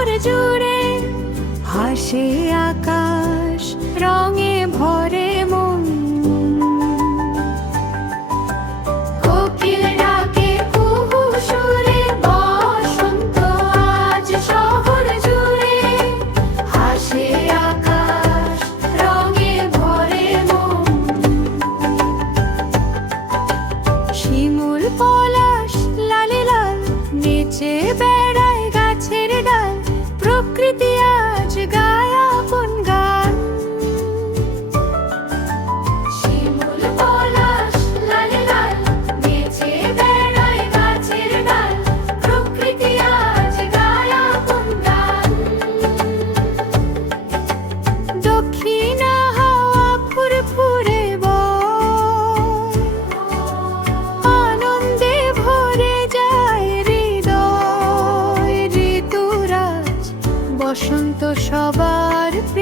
শহর জুড়ে হাসে আকাশ, রঙে ভরে মন। কোকিল ডাকে কুহু সুরে, বসন্ত আজ শহর জুড়ে হাসে আকাশ, রঙে ভরে মন। শিমুল পলাশ লালে লাল নেচে বেড়ায় গাছের ডাল, প্রকৃতি আজ গায় আপন গান। শিমুল পলাশ লালে লাল নেচে বেড়ায় গাছের ডাল, প্রকৃতি আজ গায় আপন গান। দক্ষিণা হাওয়া ফুরফুরে বয়, আনন্দে ভরে যায় হৃদয়। ঋতুরাজ বসন্ত সবার প্রিয়।